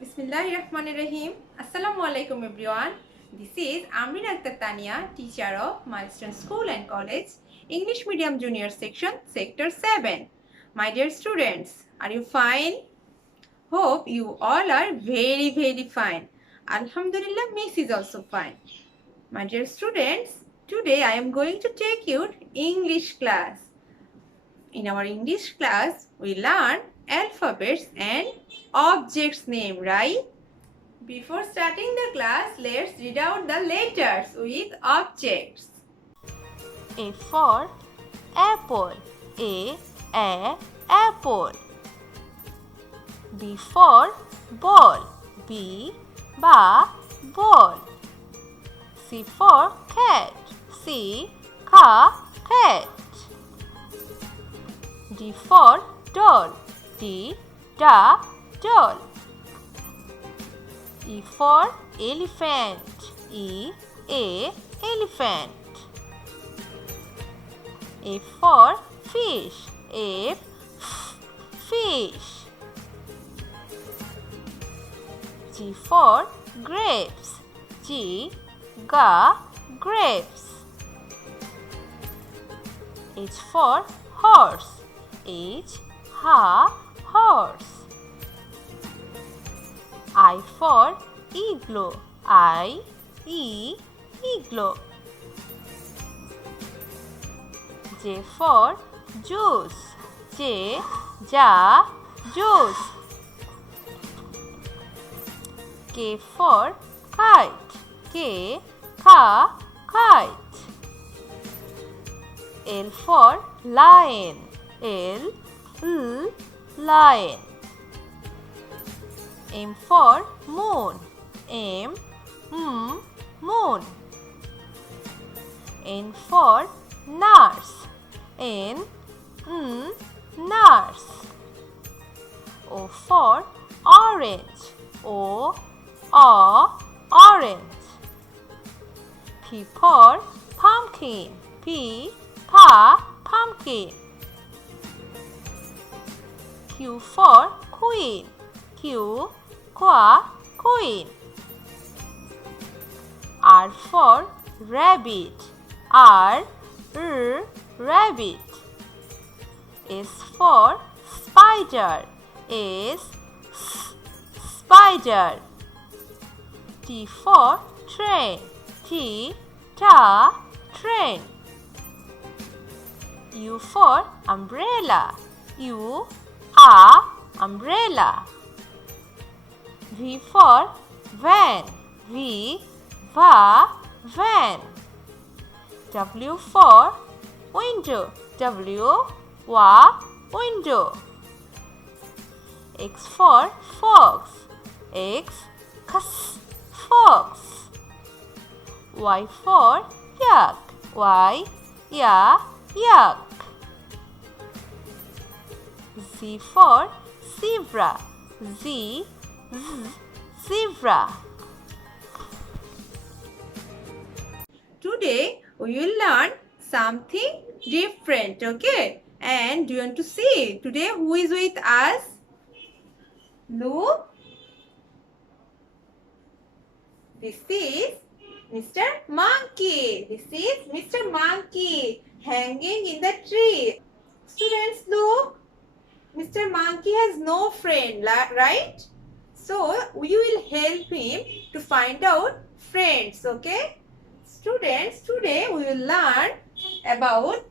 Bismillahirrahmanirrahim. Assalamu alaikum everyone. This is Tania, teacher of Milestone School and College, English Medium Junior Section, Sector 7. My dear students, are you fine? Hope you all are very fine. Alhamdulillah, Miss is also fine. My dear students, today I am going to take your English class. In our English class, we learn alphabets and objects name, right? Before starting the class, let's read out the letters with objects. A for apple. Apple. B for ball. Ball. C for cat. Cat. D for doll. Doll. E for elephant. Elephant. F for fish. Fish. G for grapes. Grapes. H for horse. Horse. I for igloo. Igloo. J for juice. Juice. K for kite. Kite. L for lion. Lion. M for moon. Moon. N for nurse. Nurse. O for orange. Orange. P for pumpkin. Pumpkin. Q for queen. Queen. R for rabbit. Rabbit. S for spider. Spider. T for train. Train. U for umbrella. Umbrella. V for van. Van. W for window. Window. X for fox. Fox. Y for yak. Yak. Z for zebra. Zebra. Today we will learn something different, okay? And do you want to see today who is with us? Look. This is Mr. Monkey. This is Mr. Monkey hanging in the tree. Students, look. Mr. Monkey has no friend, right? So, we will help him to find out friends, okay? Students, today we will learn about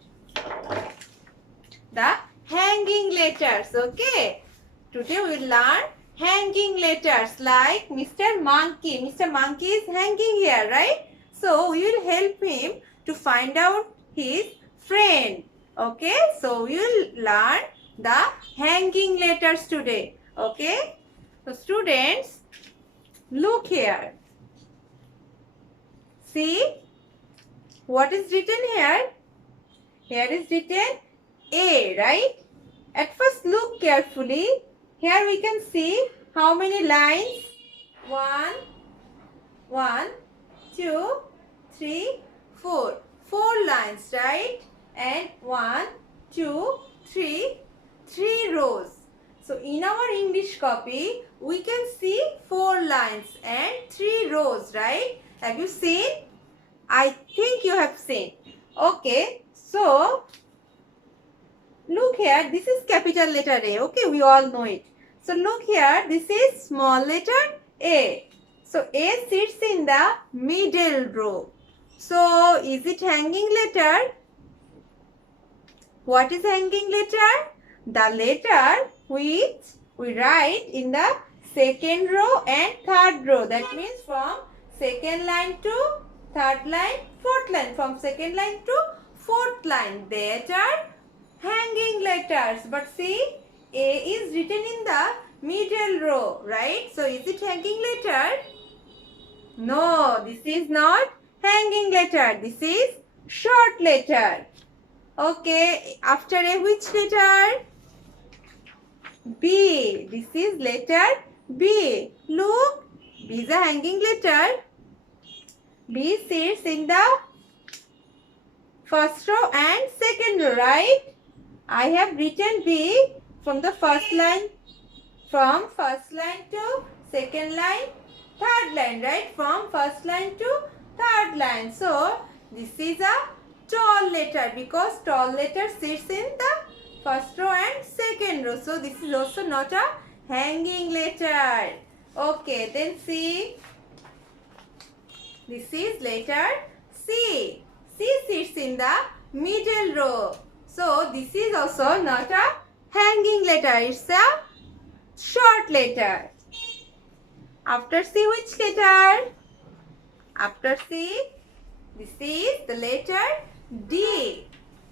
the hanging letters, okay? Today we will learn hanging letters like Mr. Monkey. Mr. Monkey is hanging here, right? So, we will help him to find out his friend, okay? So, we will learn the hanging letters today, okay? So, students, look here. See what is written here? Here is written A, right? At first look carefully. Here we can see how many lines? 1, 2, 3, 4. 4 lines, right? And 1, 2, 3 rows. So in our English copy, we can see 4 lines and 3 rows, right? Have you seen? I think you have seen. Okay, so look here, this is capital letter A. Okay, we all know it. So look here, this is small letter A. So A sits in the middle row. So is it hanging letter? What is hanging letter? The letter which we write in the second row and third row. That means from second line to third line, fourth line. From second line to fourth line. That are hanging letters. But see, A is written in the middle row, right? So is it hanging letter? No, this is not hanging letter. This is short letter. Okay, after A, which letter? B. This is letter B. Look, B is a hanging letter. B sits in the first row and second row, right? I have written B from the first line, from first line to second line, third line, right? From first line to third line. So, this is a tall letter because tall letter sits in the first row and second row. So, this is also not a hanging letter. Okay, then see. This is letter C. C sits in the middle row. So, this is also not a hanging letter. It's a short letter. After C, which letter? After C, this is the letter D.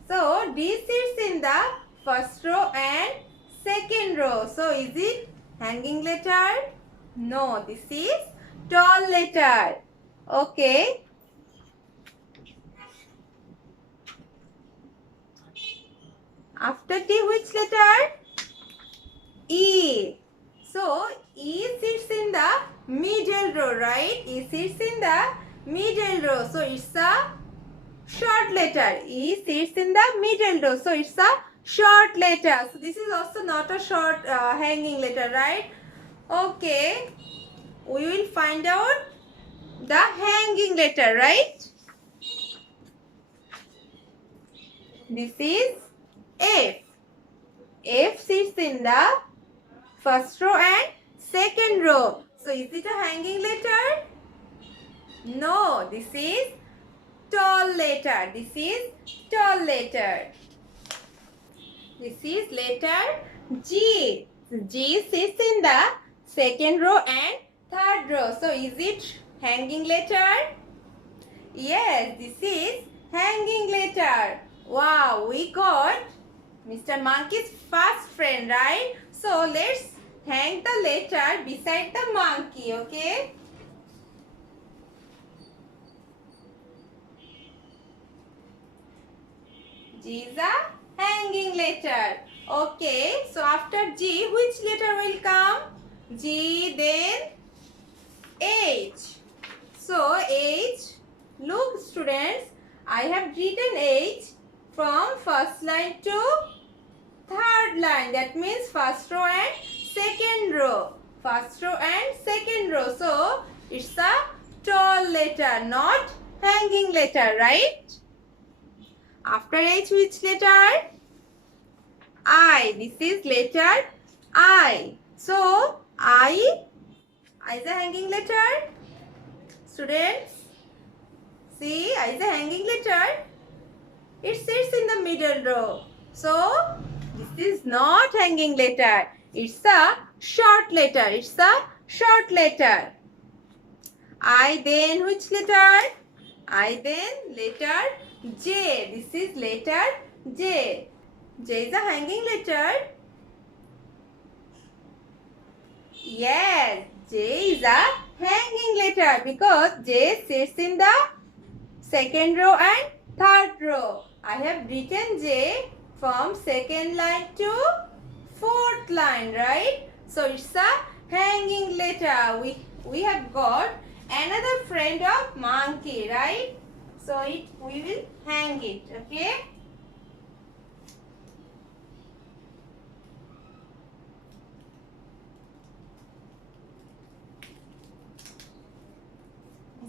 So, D sits in the first row and second row. So, is it hanging letter? No, this is tall letter. Okay. After T, which letter? E. So, E sits in the middle row, right? E sits in the middle row. So, it's a short letter. E sits in the middle row. So, it's a short letter. So, this is also not a short hanging letter, right? Okay. We will find out the hanging letter, right? This is F. F sits in the first row and second row. So, is it a hanging letter? No, this is tall letter. This is tall letter. This is letter G. G sits in the second row and third row. So, is it hanging letter? Yes, this is hanging letter. Wow, we got Mr. Monkey's fast friend, right? So, let's hang the letter beside the monkey, okay? G is a hanging letter. Okay, so after G, which letter will come? G, then H. So, H, look students, I have written H from first line to third line. That means first row and second row. First row and second row. So, it's a tall letter, not hanging letter, right? After H, which letter? I. This is letter I. So, I is a hanging letter. Students, see, I is a hanging letter. It sits in the middle row. So, this is not hanging letter. It's a short letter. It's a short letter. I, then which letter? I, then letter J. This is letter J. J is a hanging letter. Yes, J is a hanging letter because J sits in the second row and third row. I have written J from second line to fourth line, right? So, it's a hanging letter. We have got another friend of monkey, right? So, we will hang it, okay?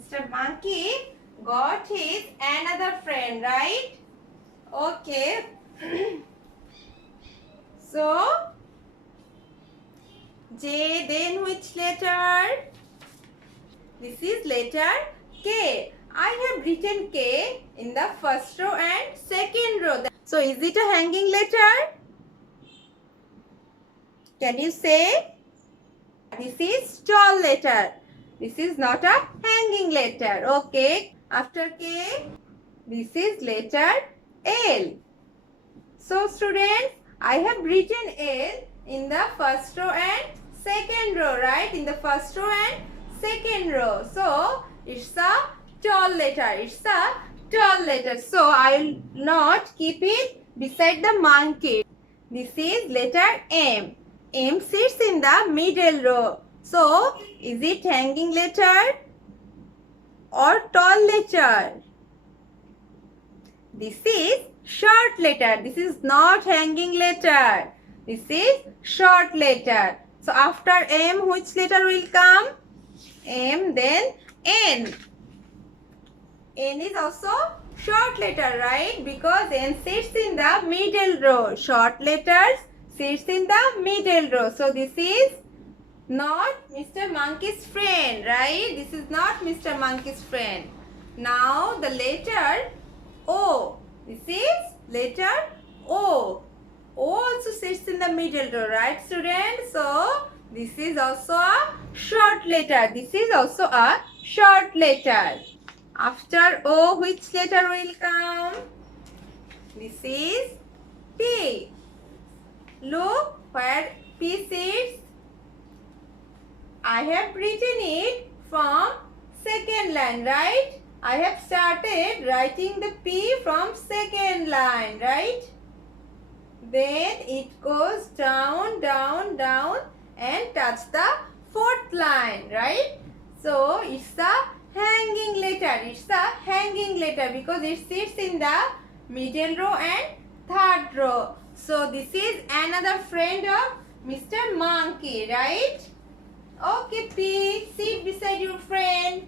Mr. Monkey got his another friend, right? Okay. So, J, then which letter? This is letter K. I have written K in the first row and second row. So, is it a hanging letter? Can you say? This is tall letter. This is not a hanging letter. Okay. After K, this is letter L. So, students, I have written L in the first row and second row, right? In the first row and second row. So, it's a tall letter. It's a tall letter. So, I will not keep it beside the monkey. This is letter M. M sits in the middle row. So, is it hanging letter or tall letter? This is short letter. This is not hanging letter. This is short letter. So, after M, which letter will come? M, then N. N is also short letter, right? Because N sits in the middle row. Short letters sits in the middle row. So, this is not Mr. Monkey's friend, right? This is not Mr. Monkey's friend. Now, the letter O. This is letter O. O also sits in the middle row, right, students? So, this is also a short letter. This is also a short letter. After O, which letter will come? This is P. Look where P sits. I have written it from second line, right? I have started writing the P from second line, right? Then it goes down, down, down and touch the fourth line, right? So, it's a hanging letter. It's a hanging letter because it sits in the middle row and third row. So, this is another friend of Mr. Monkey, right? Okay, P, sit beside your friend.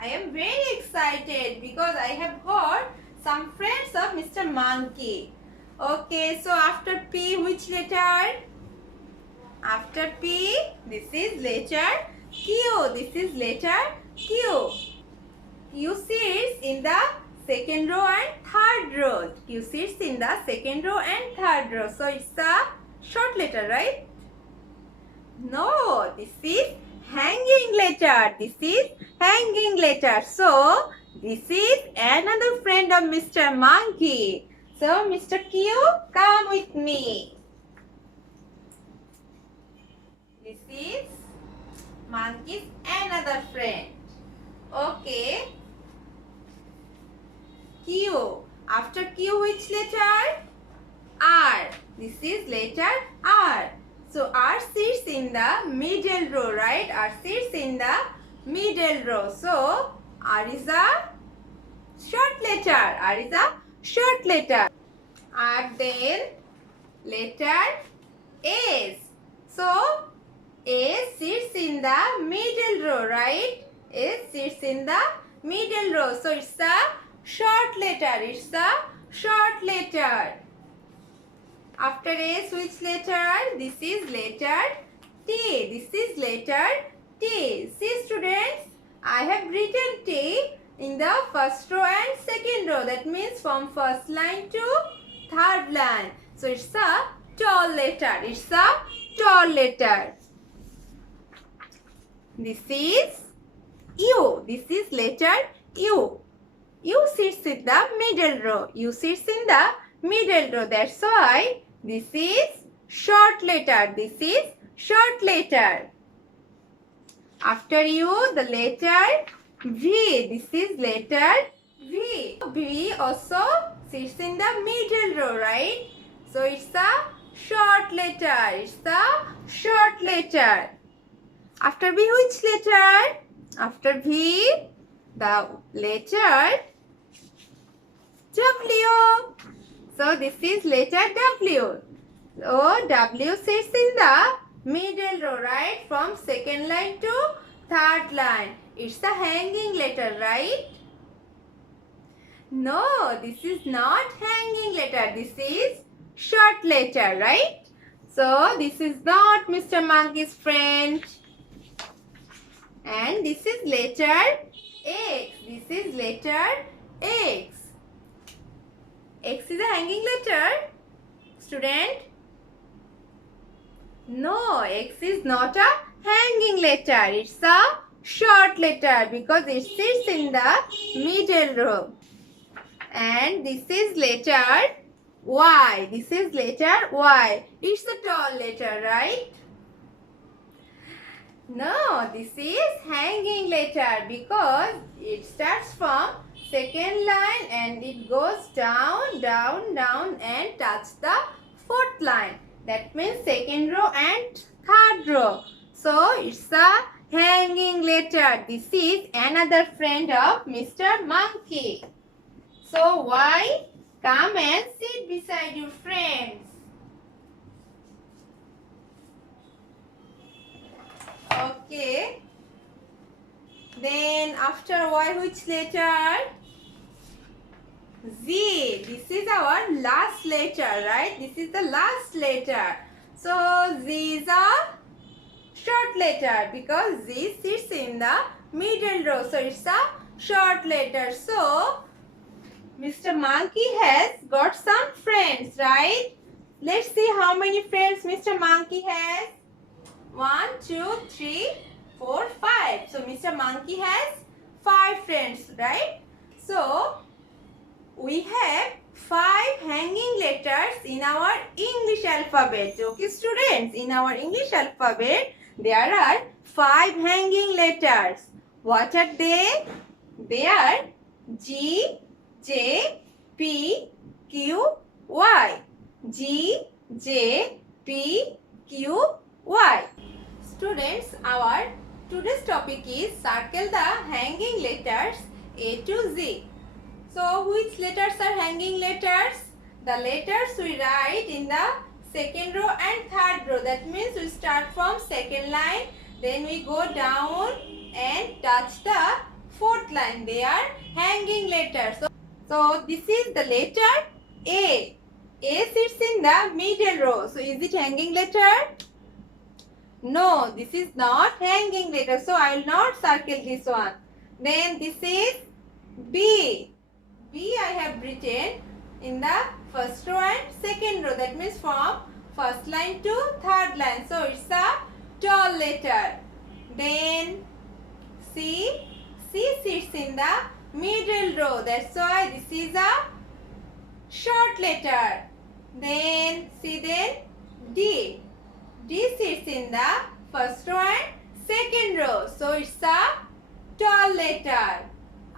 I am very excited because I have got some friends of Mr. Monkey. Okay, so after P, which letter? After P, this is letter Q. This is letter Q. Q sits in the second row and third row. Q sits in the second row and third row. So, it's a short letter, right? No, this is hanging letter. This is hanging letter. So, this is another friend of Mr. Monkey. So, Mr. Q, come with me. This is monkey's another friend. Okay. Q. After Q, which letter? R. This is letter R. So, R sits in the middle row, right? R sits in the middle row. So, R is a short letter. R is a short letter. R, then letter S. So, S sits in the middle row, right? S sits in the middle row. So, it's a short letter. It's a short letter. After S, which letter? This is letter T. This is letter T. See, students, I have written T in the first row and second row. That means from first line to third line. So, it's a tall letter. It's a tall letter. This is U. This is letter U. U sits in the middle row. U sits in the middle row. That's why this is short letter. This is short letter. After U, the letter V. This is letter V. V also sits in the middle row, right? So, it's a short letter. It's a short letter. After V, which letter? After V, the letter W. So, this is letter W. So, W sits in the Middle row, right? From second line to third line. It's a hanging letter, right? No, this is not hanging letter. This is short letter, right? So this is not Mr. Monkey's friend. And this is letter X. This is letter X. X is a hanging letter, student. No, X is not a hanging letter. It's a short letter because it sits in the middle row. And this is letter Y. This is letter Y. It's a tall letter, right? No, this is hanging letter because it starts from second line and it goes down, down, down and touch the fourth line. That means second row and third row. So it's a hanging letter. This is another friend of Mr. Monkey. So why? Come and sit beside your friends. Okay. Then after Y, which letter? Z. This is our last letter, right? This is the last letter. So Z is a short letter because Z sits in the middle row. So it's a short letter. So Mr. Monkey has got some friends, right? Let's see how many friends Mr. Monkey has. 1, 2, 3, 4, 5. So Mr. Monkey has 5 friends, right? So we have 5 hanging letters in our English alphabet. Okay, students, in our English alphabet, there are 5 hanging letters. What are they? They are G, J, P, Q, Y. G, J, P, Q, Y. Students, our today's topic is circle the hanging letters A to Z. So, which letters are hanging letters? The letters we write in the second row and third row. That means we start from second line, then we go down and touch the fourth line. They are hanging letters. So this is the letter A. A sits in the middle row. So is it hanging letter? No, this is not hanging letter. So I will not circle this one. Then this is B. B I have written in the first row and second row. That means from first line to third line. So it's a tall letter. Then C. C sits in the middle row. That's why this is a short letter. Then D. D sits in the first row and second row. So it's a tall letter.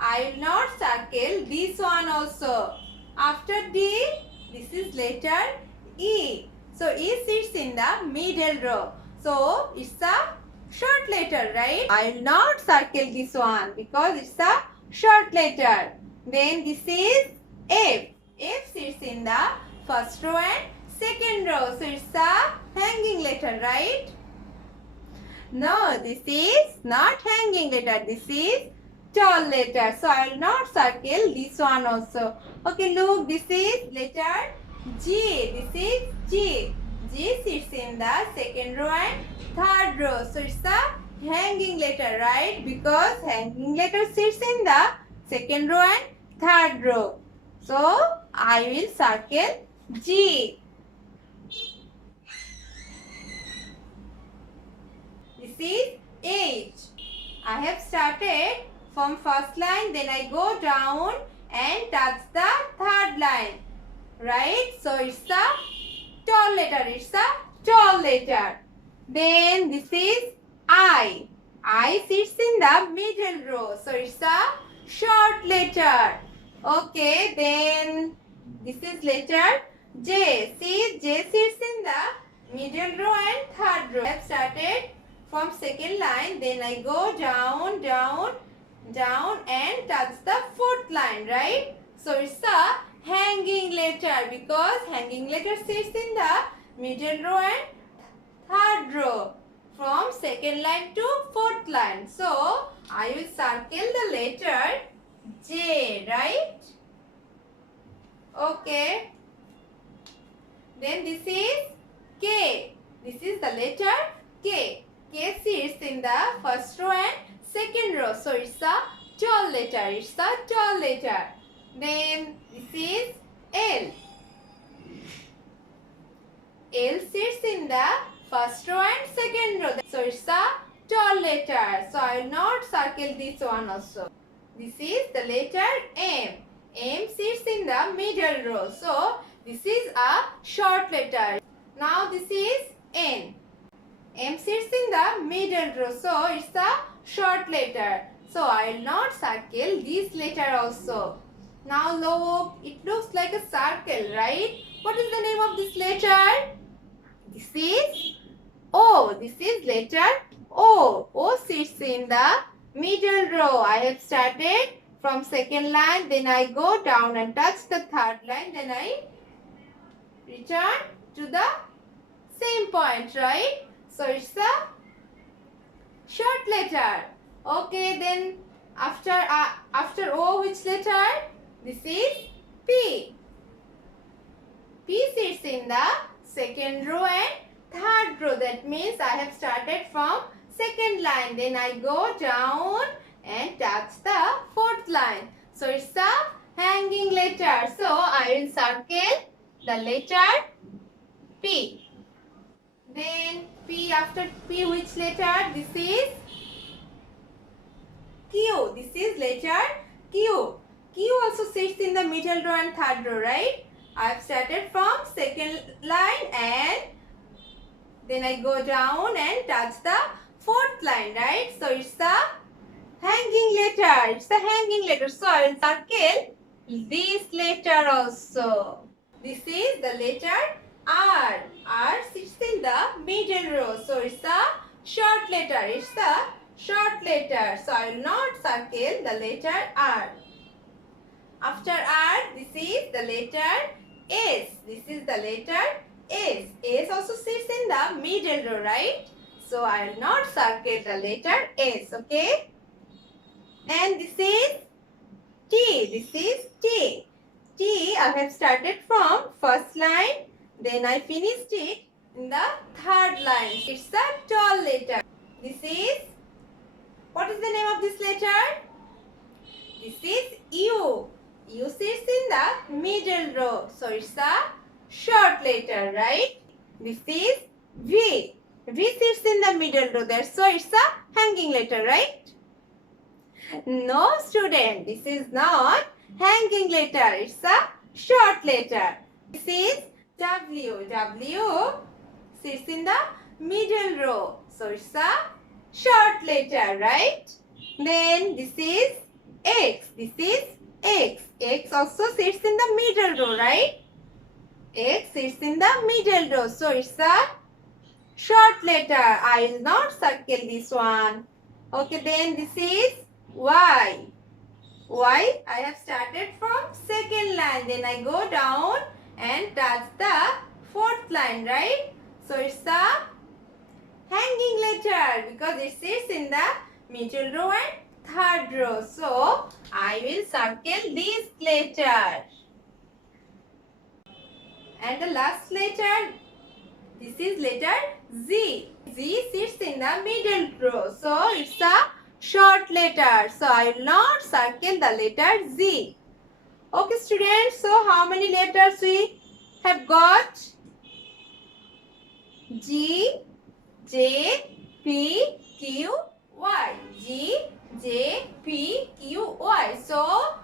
I will not circle this one also. After D, this is letter E. So E sits in the middle row. So it's a short letter, right? I will not circle this one because it's a short letter. Then this is F. F sits in the first row and second row. So it's a hanging letter, right? No, this is not hanging letter. This is tall letter. So I will not circle this one also. Okay, look, this is letter G. This is G. G sits in the second row and third row. So it's a hanging letter, right? Because hanging letter sits in the second row and third row. So I will circle G. This is H. I have started from first line, then I go down and touch the third line, right? So it's a tall letter. It's a tall letter. Then this is I. I sits in the middle row. So it's a short letter. Okay, then this is letter J. See, J sits in the middle row and third row. I have started from second line, then I go down, down, down and touch the fourth line, right? So it's a hanging letter because hanging letter sits in the middle row and third row. second line to fourth line. So I will circle the letter J, right? Okay. Then this is K. This is the letter K. K sits in the first row and second row. So it's a tall letter. It's a tall letter. Then this is L. L sits in the first row and second row. So it's a tall letter. So I will not circle this one also. This is the letter M. M sits in the middle row. So this is a short letter. Now this is N. M sits in the middle row. So it's a short letter. So I will not circle this letter also. Now look, it looks like a circle, right? What is the name of this letter? This is O. This is letter O. O sits in the middle row. I have started from second line, then I go down and touch the third line, then I return to the same point, right? So it's a short letter. Okay, then after O, which letter? This is P. P sits in the second row and third row. That means I have started from second line. Then I go down and touch the fourth line. So it's a hanging letter. So I will circle the letter P. Then P, after P, which letter? This is Q. This is letter Q. Q also sits in the middle row and third row, right? I have started from second line and then I go down and touch the fourth line, right? So it's the hanging letter. It's the hanging letter. So I will circle this letter also. This is the letter R. R sits in the middle row. So it's a short letter. It's the short letter. So I will not circle the letter R. After R, this is the letter S. This is the letter S. S also sits in the middle row, right? So I will not circle the letter S, okay? And this is T. This is T. T, I have started from first line, then I finished it in the third line. It's a tall letter. This is, what is the name of this letter? This is U. U sits in the middle row. So it's a short letter, right? This is V. V sits in the middle row there. So it's a hanging letter, right? No, student. This is not hanging letter. It's a short letter. This is W. W sits in the middle row. So it's a short letter, right? Then this is X. This is X. X also sits in the middle row, right? X sits in the middle row. So it's a short letter. I will not circle this one. Okay, then this is Y. Y, I have started from second line. Then I go down and touch the fourth line, right? So it's a hanging letter because it sits in the middle row and third row. So I will circle this letter. And the last letter, this is letter Z. Z sits in the middle row. So it's a short letter. So I will not circle the letter Z. Okay, students. So how many letters we have got? G, J, P, Q, Y. G, J, P, Q, Y. So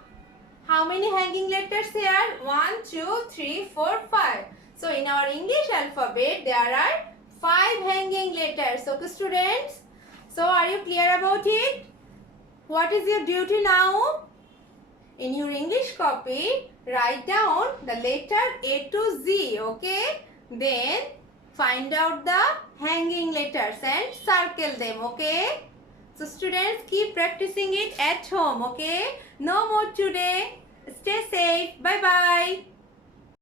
how many hanging letters here? 1, 2, 3, 4, 5. So in our English alphabet, there are 5 hanging letters. Okay, students? So are you clear about it? What is your duty now? In your English copy, write down the letter A to Z, okay? Then find out the hanging letters and circle them, okay? So students, keep practicing it at home, okay? No more today. Stay safe. Bye-bye.